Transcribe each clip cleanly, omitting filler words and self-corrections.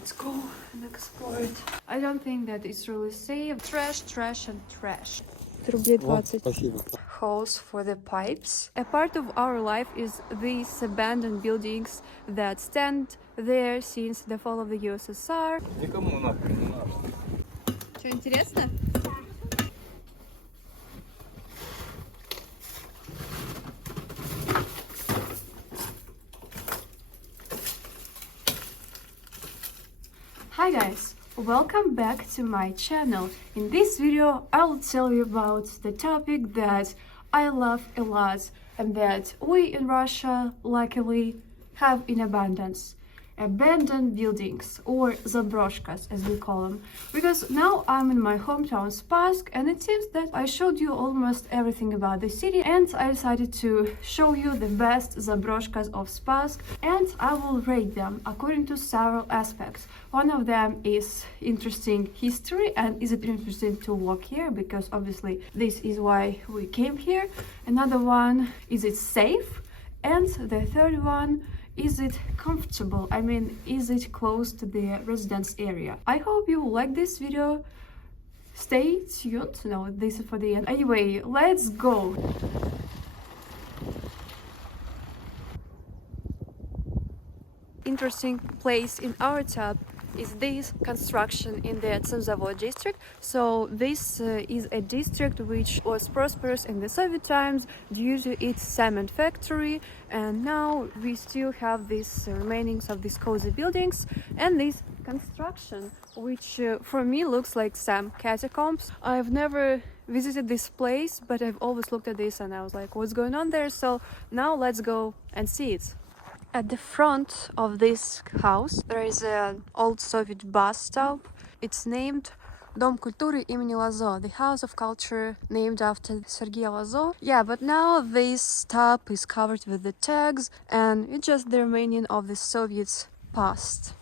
Let's go and explore it. I don't think that it's really safe. Trash, trash and trash. Рублей 20. Спасибо. Holes for the pipes. A part of our life is these abandoned buildings that stand there since the fall of the USSR. Никому нахрен не надо. Что, интересно? Hi guys! Welcome back to my channel. In this video I'll tell you about the topic that I love a lot and that we in Russia luckily have in abundance. Abandoned buildings, or zabroshkas as we call them, because now I'm in my hometown Spassk and it seems that I showed you almost everything about the city, and I decided to show you the best zabroshkas of Spassk, and I will rate them according to several aspects. One of them is interesting history, and is it interesting to walk here, because obviously this is why we came here. Another one, is it safe? And the third one, is it comfortable? I mean, is it close to the residence area? I hope you like this video. Stay tuned. No, this is for the end. Anyway, let's go. Interesting place in our top is this construction in the Tsenzavod district. So this is a district which was prosperous in the Soviet times due to its cement factory, and now we still have these remainings of these cozy buildings and this construction, which for me looks like some catacombs. I've never visited this place, but I've always looked at this and I was like, what's going on there? So now let's go and see it. At the front of this house there is an old Soviet bus stop. It's named Дом культуры имени Лазо, the house of culture named after Sergei Lazo. Yeah, but now this stop is covered with the tags and it's just the remaining of the Soviets past.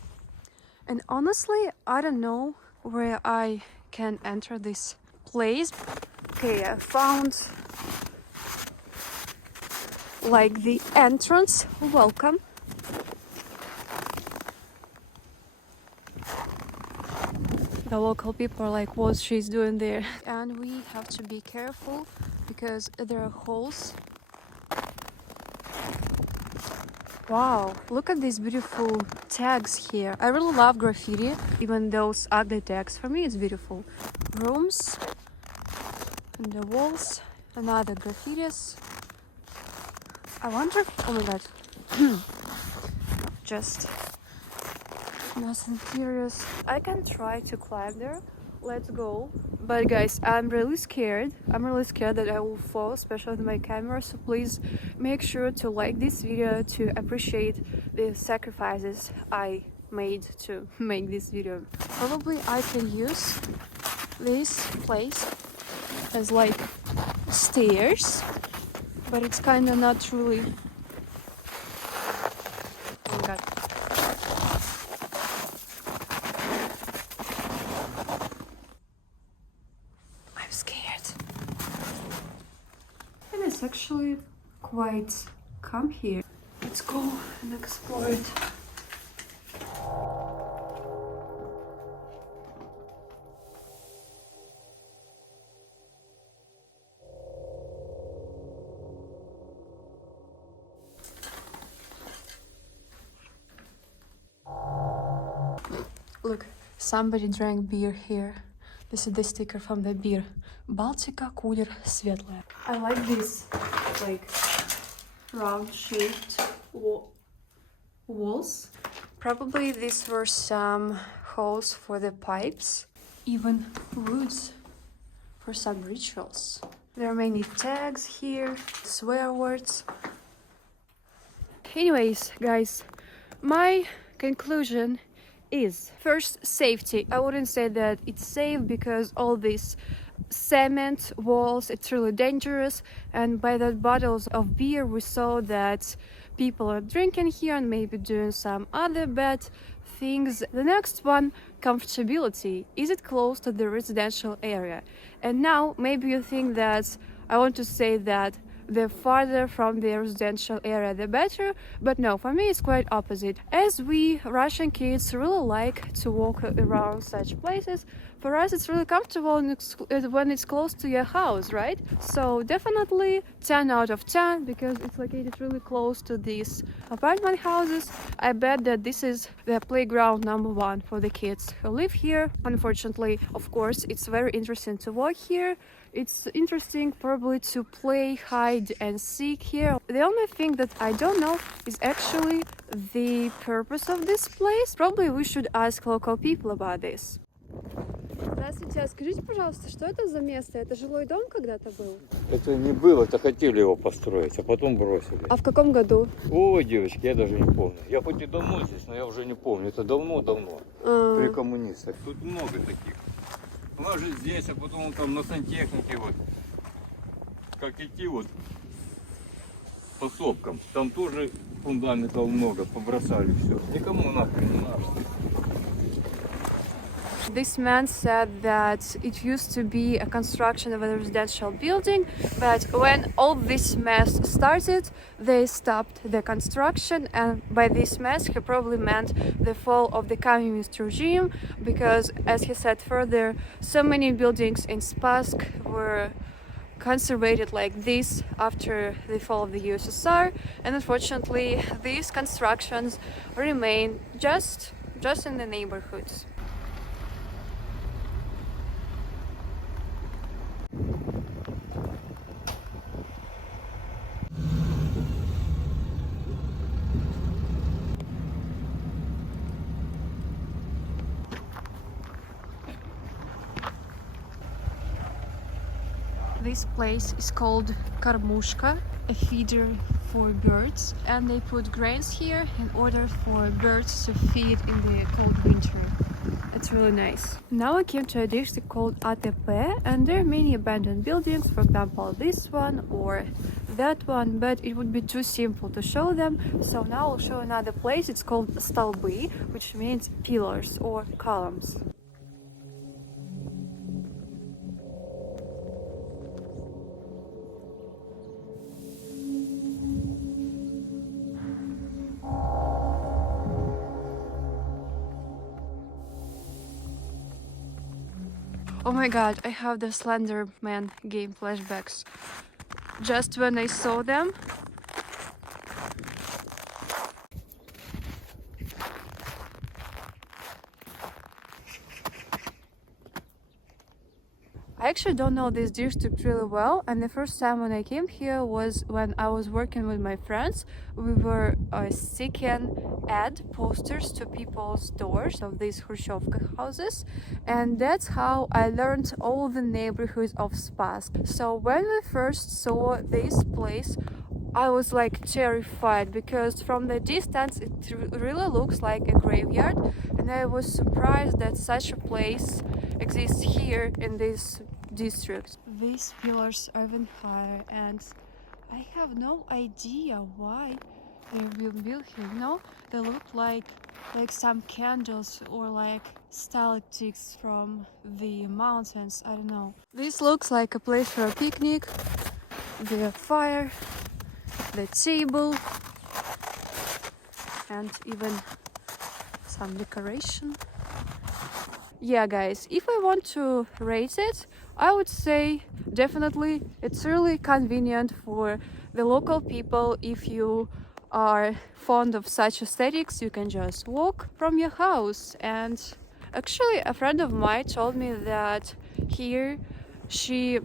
And honestly, I don't know where I can enter this place. Okay, I found like the entrance. Welcome. The local people are like, what she's doing there? And we have to be careful because there are holes. Wow, look at these beautiful tags here. I really love graffiti, even those ugly tags. For me it's beautiful. Rooms and the walls and other graffitis. I wonder, oh my god, just nothing curious. I can try to climb there, let's go. But guys, I'm really scared that I will fall, especially with my camera, so please make sure to like this video to appreciate the sacrifices I made to make this video. Probably I can use this place as like stairs, but it's kind of not truly. Oh my god. I'm scared. And it's actually quite calm here. Let's go and explore it. Look, somebody drank beer here. This is the sticker from the beer. Baltica cooler светлая. I like this, like, round-shaped walls. Probably these were some holes for the pipes. Even woods for some rituals. There are many tags here, swear words. Anyways, guys, my conclusion is first, safety. I wouldn't say that it's safe because all these cement walls, it's really dangerous, and by the bottles of beer we saw that people are drinking here and maybe doing some other bad things. The next one, comfortability. Is it close to the residential area? And now maybe you think that I want to say that the farther from the residential area the better, but no, for me it's quite opposite. As we Russian kids really like to walk around such places, for us it's really comfortable when it's close to your house, right? So definitely 10 out of 10 because it's located really close to these apartment houses. I bet that this is the playground number one for the kids who live here. Unfortunately, of course, it's very interesting to walk here. It's interesting probably to play hide and seek here. The only thing that I don't know is actually the purpose of this place. Probably we should ask local people about this. Здравствуйте, а скажите, пожалуйста, что это за место? Это жилой дом когда-то был? Это не было, это хотели его построить, а потом бросили. А в каком году? Ой, девочки, я даже не помню. Я хоть и давно здесь, но я уже не помню. Это давно-давно, при коммунистах. Тут много таких. У нас же здесь, а потом там на сантехнике вот. Как идти вот по сопкам. Там тоже фундаментов много, побросали все. Никому нахрен не надо. This man said that it used to be a construction of a residential building, but when all this mess started, they stopped the construction, and by this mess he probably meant the fall of the communist regime, because as he said further, so many buildings in Spassk were conservated like this after the fall of the USSR, and unfortunately these constructions remain just in the neighborhoods. This place is called Kharmushka, a feeder for birds, and they put grains here in order for birds to feed in the cold winter. It's really nice. Now I came to a district called ATP, and there are many abandoned buildings, for example this one or that one, but it would be too simple to show them, so now I'll show another place. It's called Stolby, which means pillars or columns. Oh my god, I have the Slender Man game flashbacks. Just when I saw them, I actually don't know this district really well, and the first time when I came here was when I was working with my friends. We were sticking ad posters to people's doors of these Khrushchevka houses, and that's how I learned all the neighborhoods of Spassk. So when we first saw this place, I was like terrified because from the distance it really looks like a graveyard, and I was surprised that such a place exists here in this district. These pillars are even higher, and I have no idea why they've been built here. No, they look like some candles or like stalactites from the mountains. I don't know. This looks like a place for a picnic. The fire, the table, and even some decoration. Yeah, guys, if I want to rate it, I would say definitely it's really convenient for the local people. If you are fond of such aesthetics, you can just walk from your house. And actually a friend of mine told me that here she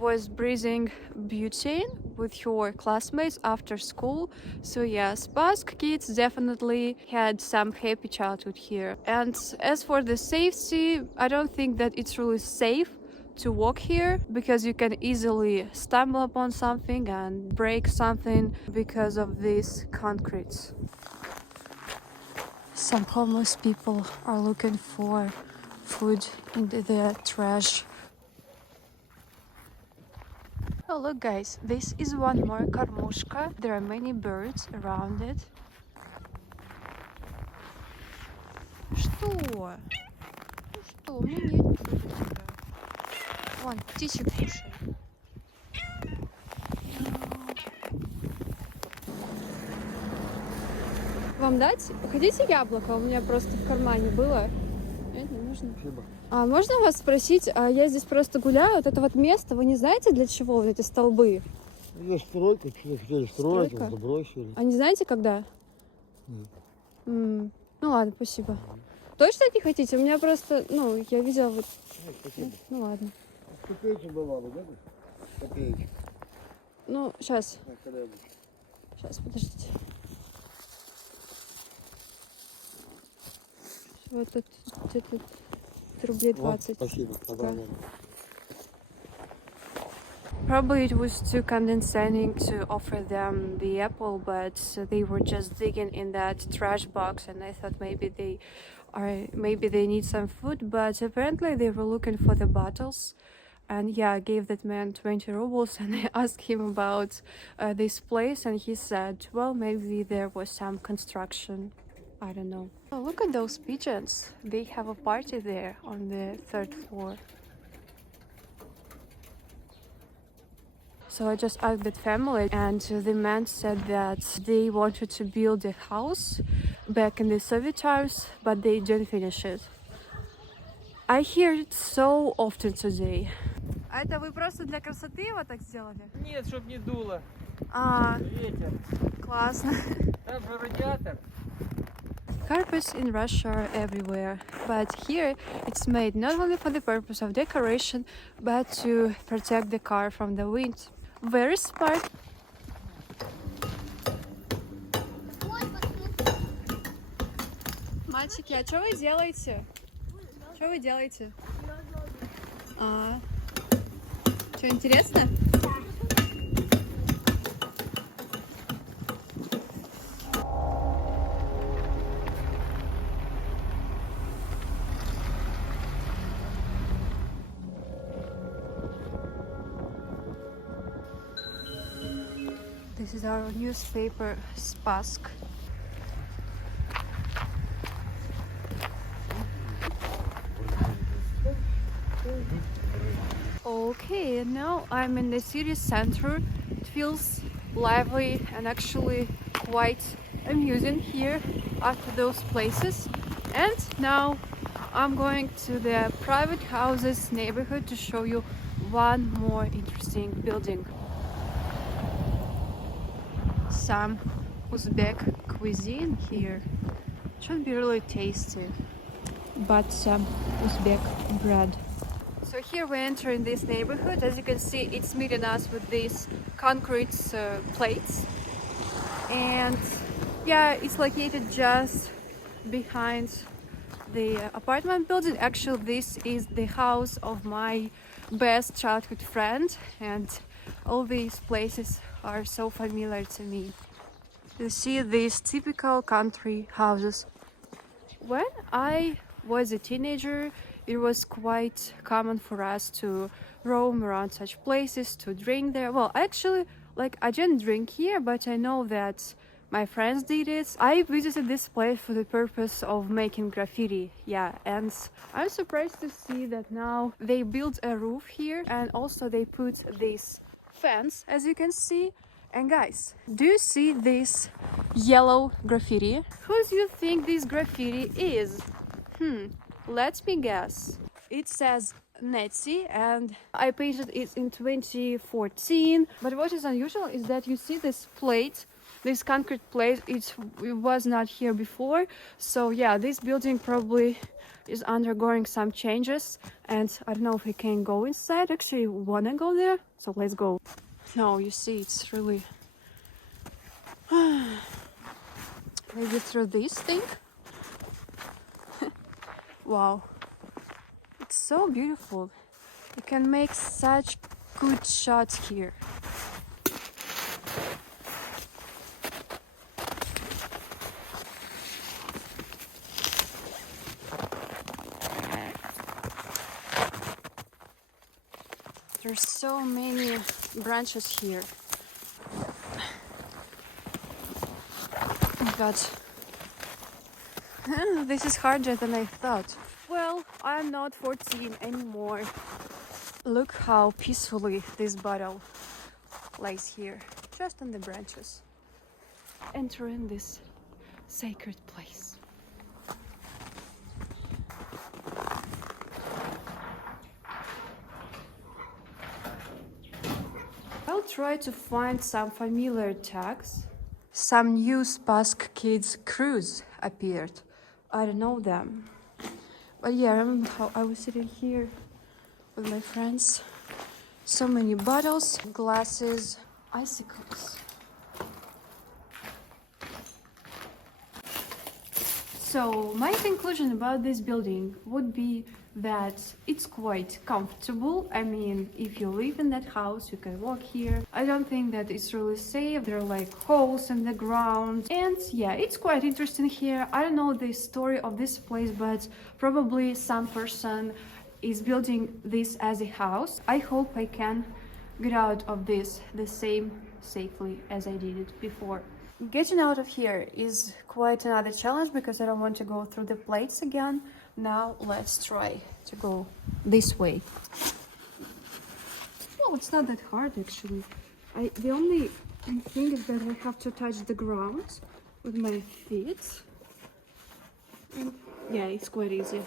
was breathing butane with her classmates after school. So yeah, Spassk kids definitely had some happy childhood here. And as for the safety, I don't think that it's really safe to walk here because you can easily stumble upon something and break something because of this concrete. Some homeless people are looking for food in the trash. Oh look guys, this is one more Kharmushka. There are many birds around it. Что? Ну что, у меня нет ничего такого. Вон, птичек кушает. Вам дать? Хотите яблоко? У меня просто в кармане было. Нет, не нужно. Спасибо. А можно вас спросить, я здесь просто гуляю, вот это вот место, вы не знаете, для чего вот эти столбы? Ну, стройка, что хотели строить, Стройка? забросили. А не знаете, когда? Нет. Ну ладно, спасибо. Точно не хотите? У меня просто, ну, я видела вот... Нет, спасибо. Ну ладно. Копеечка была бы, да? Копеечка. Ну, сейчас, На колено. сейчас, подождите. Вот тут где-то рублей 20. Спасибо. Подарок. Probably it was too condescending to offer them the apple, but they were just digging in that trash box, and I thought maybe they need some food, but apparently they were looking for the bottles. And yeah, I gave that man 20 rubles, and I asked him about this place, and he said, well, maybe there was some construction. I don't know. Oh, look at those pigeons. They have a party there on the 3rd floor. So I just asked that family, and the man said that they wanted to build a house back in the Soviet times, but they didn't finish it. I hear it so often today. А это вы просто для красоты его так сделали? Нет, чтоб не дуло. А, Ветер. классно. Там же радиатор. Carpets in Russia are everywhere, but here it's made not only for the purpose of decoration, but to protect the car from the wind. Very smart. Мальчики, а что вы делаете? Что вы делаете? Что, интересно? This is our newspaper, Spassk. Okay, now I'm in the city center. It feels lively and actually quite amusing here after those places. And now I'm going to the private houses neighborhood to show you one more interesting building. Some Uzbek cuisine here. Should be really tasty. But some Uzbek bread. So here we enter in this neighborhood. As you can see, it's meeting us with these concrete plates. And yeah, it's located just behind the apartment building. Actually, this is the house of my best childhood friend, and all these places are so familiar to me. You see these typical country houses. When I was a teenager, it was quite common for us to roam around such places, to drink there. Well, actually, I didn't drink here, but I know that my friends did it. I visited this place for the purpose of making graffiti, yeah, and I'm surprised to see that now they built a roof here, and also they put this fence, as you can see. And guys, do you see this yellow graffiti? Who do you think this graffiti is? Let me guess. It says Nazi, and I painted it in 2014. But what is unusual is that you see this plate, this concrete plate, it was not here before. So yeah, this building probably is undergoing some changes, and I don't know if we can go inside. Actually, wanna go there, so let's go. No, you see, it's really maybe through this thing. Wow, it's so beautiful. You can make such good shots here. There's so many branches here. But this is harder than I thought. Well, I'm not 14 anymore. Look how peacefully this bottle lays here, just on the branches. Entering this sacred place. I'll try to find some familiar tags. Some new Spassk kids cruise appeared. I don't know them. But yeah, I remember how I was sitting here with my friends. So many bottles, glasses, icicles. So my conclusion about this building would be that it's quite comfortable. I mean, if you live in that house, you can walk here. I don't think that it's really safe. There are like holes in the ground. And yeah, it's quite interesting here. I don't know the story of this place, but probably some person is building this as a house. I hope I can get out of this the same safely as I did it before. Getting out of here is quite another challenge because I don't want to go through the plates again. Now let's try to go this way. Well, it's not that hard actually. The only thing is that I have to touch the ground with my feet. And yeah, it's quite easy.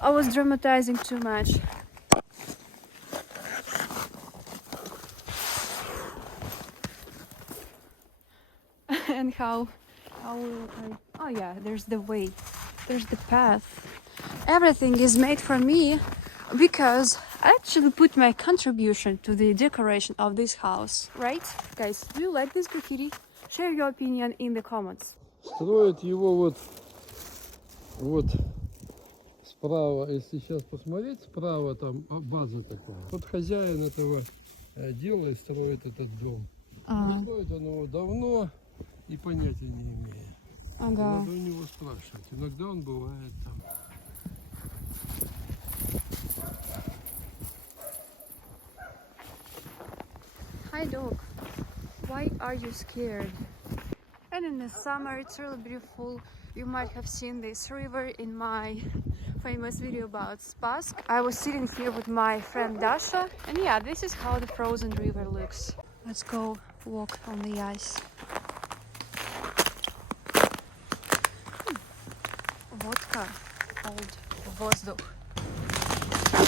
I was dramatizing too much. And how will I... Oh yeah, there's the way, there's the path. Everything is made for me because I actually put my contribution to the decoration of this house, right? Guys, do you like this graffiti? Share your opinion in the comments. Строят его вот справа, если сейчас посмотреть, справа там база такая. Вот хозяин этого дела и строит этот дом. Строит он его давно и понятия не имеет. Ага. Надо у него спрашивать. Иногда он бывает там. Hi dog, why are you scared? And in the summer it's really beautiful. You might have seen this river in my famous video about Spassk. I was sitting here with my friend Dasha, and yeah, this is how the frozen river looks. Let's go walk on the ice. Vodka, old воздух.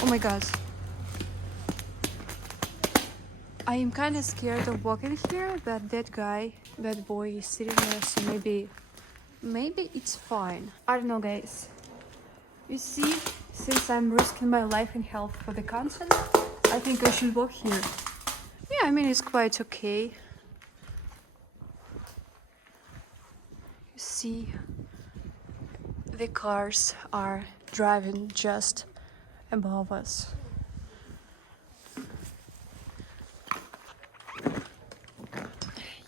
Oh my god. I am kind of scared of walking here, but that boy is sitting there, so maybe it's fine. I don't know, guys. You see, since I'm risking my life and health for the content, I think I should walk here. Yeah, I mean, it's quite okay. You see, the cars are driving just above us.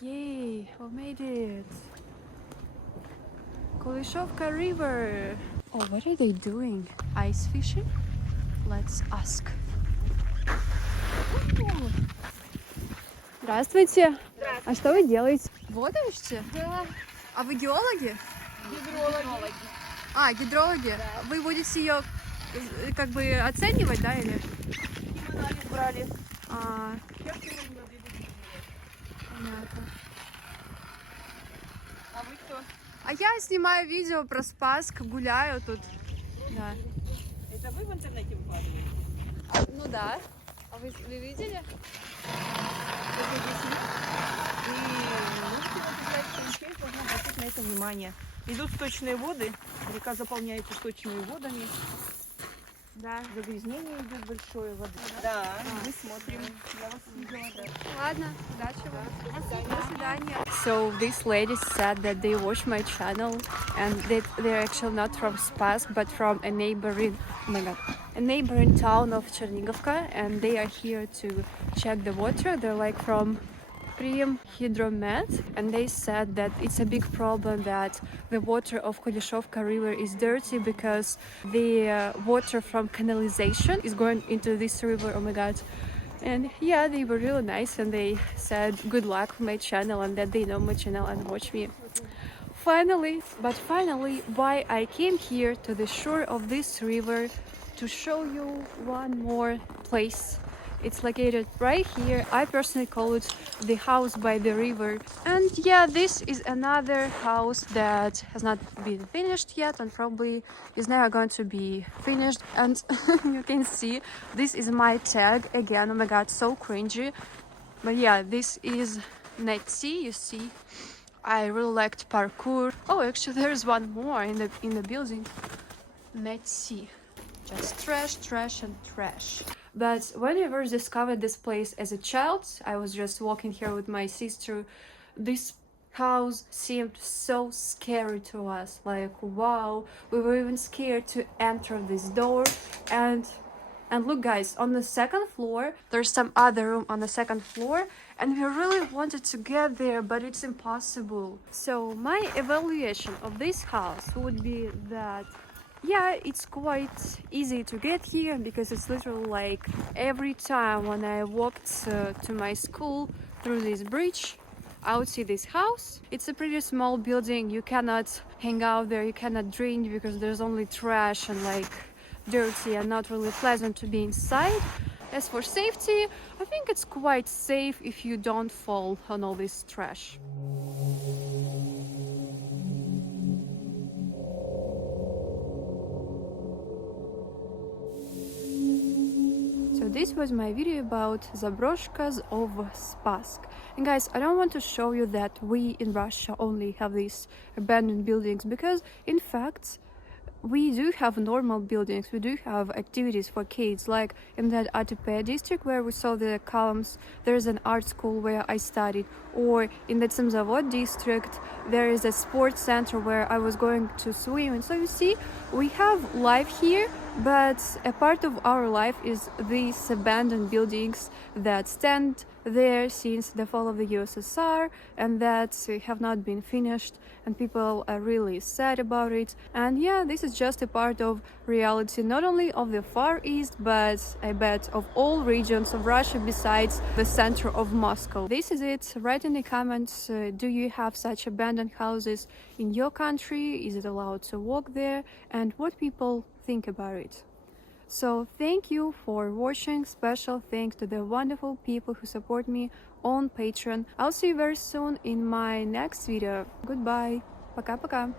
Yay, we made it. Kulishevka River. Oh, what are they doing? Ice fishing? Let's ask. Здравствуйте. А что вы делаете? Воду ищете? Да, А вы геологи? гидрологи. А, гидрологи? Да. Вы будете ее как бы оценивать, да, или? Анализ брали. А, Сейчас сегодня выйдут. понятно. А вы кто? А я снимаю видео про Спасск, гуляю тут. Да. Это вы в интернете выкладываете? Ну да. А вы видели? И можете наблюдать, что человек должен обратить на это внимание. Идут сточные воды, река заполняется сточными водами. Да. Загрязнение идет большое воды. Да, мы смотрим. Я вас видела, да. Ладно, удачи вам. До свидания. So this lady said that they watch my channel and that they're actually not from Spassk but from a neighboring, oh my god, a neighboring town of Chernigovka, and they are here to check the water. They're like from Primorsky, and they said that it's a big problem that the water of Kulishevka river is dirty because the water from canalization is going into this river. Oh my god. And yeah, they were really nice and they said good luck with my channel and that they know my channel and watch me. Finally, why I came here to the shore of this river to show you one more place It's located right here. I personally call it the house by the river. And yeah, this is another house that has not been finished yet and probably is never going to be finished. And you can see this is my tag again. Oh my god, so cringy. But yeah, this is net C, you see. I really liked parkour. Oh, actually there's one more in the building. Net C. Just trash, trash and trash. But when I first discovered this place as a child, I was just walking here with my sister. This house seemed so scary to us. Like, wow, we were even scared to enter this door. And look guys, on the second floor, there's some other room on the second floor, and we really wanted to get there, but it's impossible. So my evaluation of this house would be that yeah, it's quite easy to get here because it's literally like every time when I walked to my school through this bridge, I would see this house. It's a pretty small building. You cannot hang out there, you cannot drink because there's only trash and like dirty and not really pleasant to be inside. As for safety, I think it's quite safe if you don't fall on all this trash. So this was my video about Zabroshkas of Spassk. And guys, I don't want to show you that we in Russia only have these abandoned buildings, because in fact we do have normal buildings, we do have activities for kids, like in that ATP district where we saw the columns, there's an art school where I studied, or in the Tsimzavod district there is a sports center where I was going to swim. And so you see, we have life here, but a part of our life is these abandoned buildings that stand there since the fall of the USSR and that have not been finished, and people are really sad about it. And yeah, this is just a part of reality, not only of the Far East, but I bet of all regions of Russia besides the center of Moscow. This is it. Write in the comments, do you have such abandoned houses in your country? Is it allowed to walk there? And what people think about it. So thank you for watching. Special thanks to the wonderful people who support me on Patreon. I'll see you very soon in my next video. Goodbye. Пока-пока.